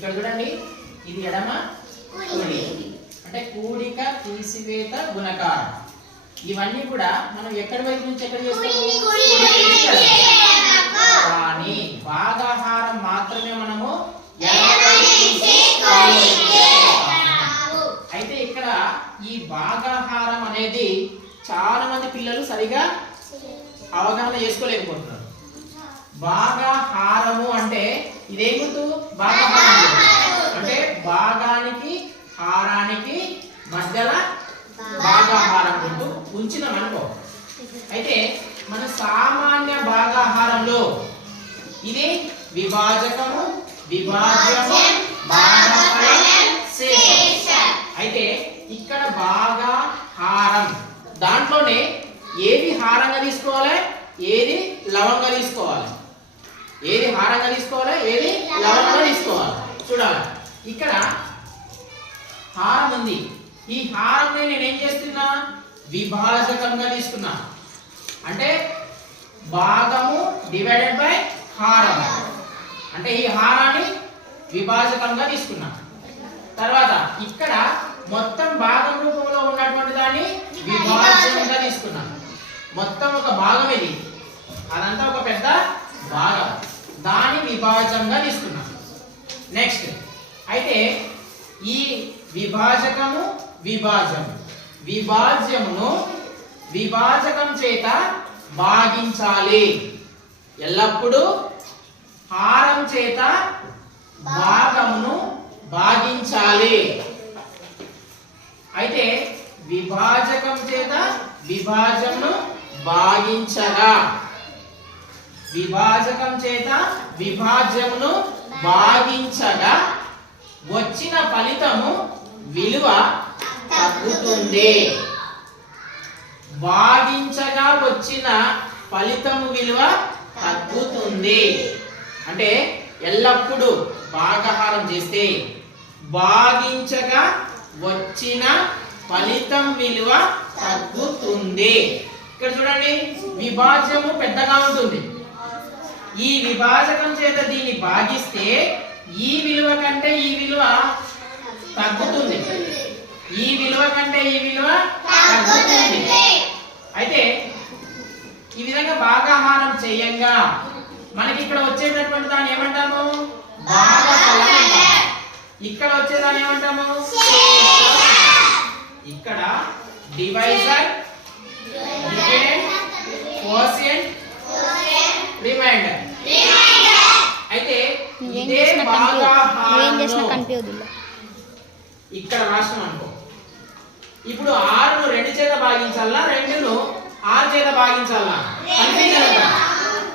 ఇక్కడ చూడండి, ఇది ఎడమ కుడి అంటే కూడిక, తీసివేత, గుణకారం. ఇవన్నీ కూడా మనం ఎక్కడి వైపు నుంచి ఎక్కడ చేస్తాము? కానీ భాగాహారం మాత్రమే మనము అయితే ఇక్కడ ఈ భాగాహారం అనేది చాలా మంది పిల్లలు సరిగా అవగాహన చేసుకోలేకపోతున్నారు. భాగాహారము అంటే ఇదేం గుర్తు? భాగాహారం అంటే భాగానికి హారానికి మధ్యలో భాగాహారం గుర్తు ఉంచినాం అనుకో. అయితే మన సామాన్య భాగాహారంలో ఇది విభాజకము, విభాజ్యము, భాగఫలం, శేషం. అయితే ఇక్కడ భాగాహారం దాంట్లోనే ఏది హారంగా తీసుకోవాలి, ఏది లవంగా తీసుకోవాలి, ఏది హారంగా తీసుకోవాలి, ఏది లవంగా తీసుకోవాలి చూడాలి. ఇక్కడ హారం ఉంది, ఈ హారంని నేను ఏం చేస్తున్నా? విభాజకంగా తీసుకున్నా. అంటే భాగము డివైడెడ్ బై హారం అంటే ఈ హారాన్ని విభాజకంగా తీసుకున్నా. తర్వాత ఇక్కడ మొత్తం భాగం రూపంలో ఉన్నటువంటి దాన్ని విభాజ్యంగా తీసుకున్నా. మొత్తం ఒక భాగం ఇది, అదంతా ఒక పెద్ద భాగం, దాని విభాజంగా తీసుకున్నా. నెక్స్ట్ అయితే ఈ విభాజకము, విభాజము, విభాజ్యమును విభాజకం చేత భాగించాలి. ఎల్లప్పుడూ హారం చేత భాగమును భాగించాలి. అయితే విభాజకం చేత విభాజమును భాగించగా, విభాజకం చేత విభాజ్యమును భాగించగా వచ్చిన ఫలితము విలువ తగ్గుతుంది. భాగించగా వచ్చిన ఫలితము విలువ తగ్గుతుంది. అంటే ఎల్లప్పుడూ భాగాహారం చేస్తే భాగించగా వచ్చిన ఫలితం విలువ తగ్గుతుంది. ఇక్కడ చూడండి, విభాజ్యము పెద్దగా ఉంటుంది. ఈ విభాజకం చేత దీన్ని భాగిస్తే ఈ విలువ కంటే ఈ విలువ తగ్గుతుంది, ఈ విలువ కంటే ఈ విలువ తగ్గుతుంది. అయితే ఈ విధంగా భాగాహారం చేయంగా మనకి ఇక్కడ వచ్చేటటువంటి దాన్ని ఏమంటాము? భాగఫలం అంటాము. ఇక్కడ వచ్చేదాన్ని ఏమంటాము? ఇక్కడ డివైజర్, డివిడెండ్, కోషియంట్, రిమైండర్. అయితే ఇదే భాగాహారం ఇక్కడ రాష్ట్రం అనుకో. ఇప్పుడు 6ను 2 చేత భాగించాలా, 2ను 6 చేత భాగించాలా? కన్ఫ్యూజన్ అంట.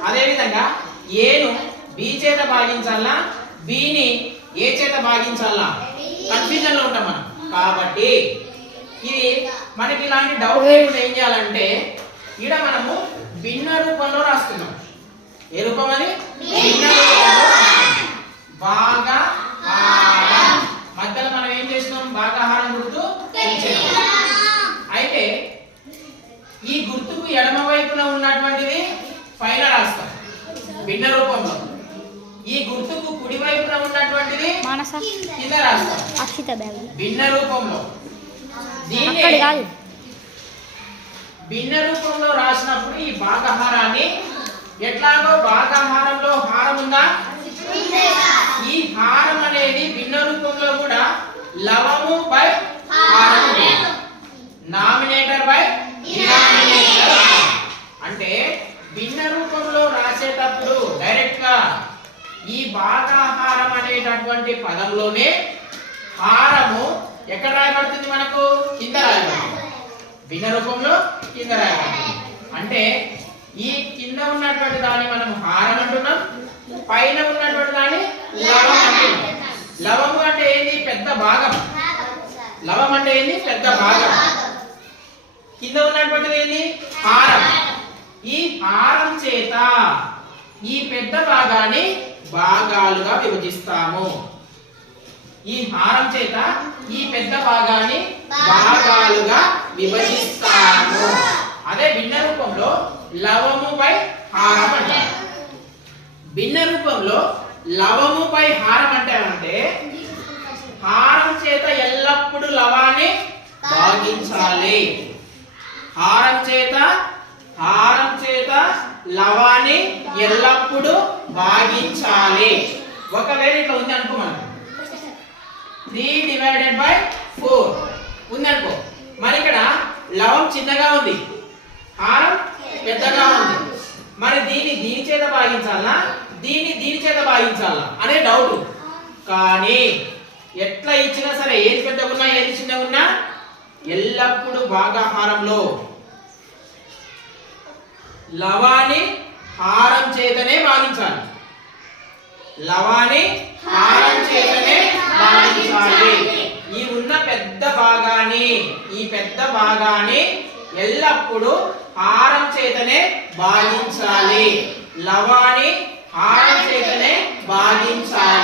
అదే విధంగా ఏను బి చేత భాగించాలా, బిని ఏ చేత భాగించాలా? కన్ఫ్యూజన్ లో ఉంటాం మనం. కాబట్టి ఇది మనకి ఇలాంటి డౌట్ లేకుండా ఏం చేయాలంటే ఇక్కడ మనము భిన్న రూపంలో రాస్తున్నాం. ఏ రూపం అది? భిన్న రూపంలో భాగాహారం. మధ్యలో మనం ఏం చేసినాం? భాగాహారం గుర్తు ఉంచాము. అయితే ఈ గుర్తుకు ఎడమ వైపున ఉన్నటువంటిది పైన రాస్తాం భిన్న రూపంలో, ఈ గుర్తుకు కుడి వైపున ఉన్నటువంటిది కింద రాస్తాం భిన్న రూపంలో. దీన్ని భిన్న రూపంలో రాసినప్పుడు ఈ భాగాహారాన్ని ఎట్లాగో భాగాహారంలో హారం ఉందా, ఈ హారం అనేది భిన్న రూపంలో కూడా లవము బై హారము, నామినేటర్ బై డినామినేటర్. అంటే భిన్న రూపంలో రాసేటప్పుడు డైరెక్ట్ గా ఈ భాగాహారం అనేటటువంటి పదంలోనే హారము ఎక్కడ రాయబడుతుంది? మనకు కింద రాయబడుతుంది. భిన్న రూపంలో కింద రాయబడుతుంది. అంటే ఈ కింద ఉన్నటువంటి దాన్ని మనం హారం అంటున్నాం, పైన ఉన్నటువంటి దాన్ని లవం అంటున్నాం. లవము అంటే ఏంది? పెద్ద భాగం. లవం అంటే ఏంది? పెద్ద భాగం. కింద ఉన్నటువంటిది ఏంది? హారం. ఈ హారం చేత ఈ పెద్ద భాగాన్ని భాగాలుగా విభజిస్తాము. ఈ హారం చేత ఈ పెద్ద భాగాన్ని భాగాలుగా విభజిస్తాము. అదే భిన్న రూపంలో లవము బై హారం అంటారు. భిన్న రూపంలో లవముపై హారం అంటే హారం చేత ఎల్లప్పుడూ లవాన్ని భాగించాలి. హారం చేత లవాన్ని ఎల్లప్పుడూ భాగించాలి. ఒకవేళ ఇట్లా ఉంది అనుకో, మనం 3/4 ఉంది అనుకో, మరి ఇక్కడ లవం చిన్నగా ఉంది, హారం పెద్దగా ఉంది. మరి దీని చేత భాగించాలా, దీని చేత భాగించాలా అనే డౌట్. కానీ ఎట్లా ఇచ్చినా సరే, ఏది పెద్దగా ఉన్నా ఏది చిన్నగా ఉన్నా ఎల్లప్పుడూ భాగాహారంలో లవాన్ని హారం చేతనే భాగించాలి. లవాన్ని హారం చేతనే భాగించాలి. ఈ ఉన్న పెద్ద భాగాన్ని ఎల్లప్పుడూ హారం చేతనే భాగించాలి. లవాన్ని హారం చేతనే భాగించాలి.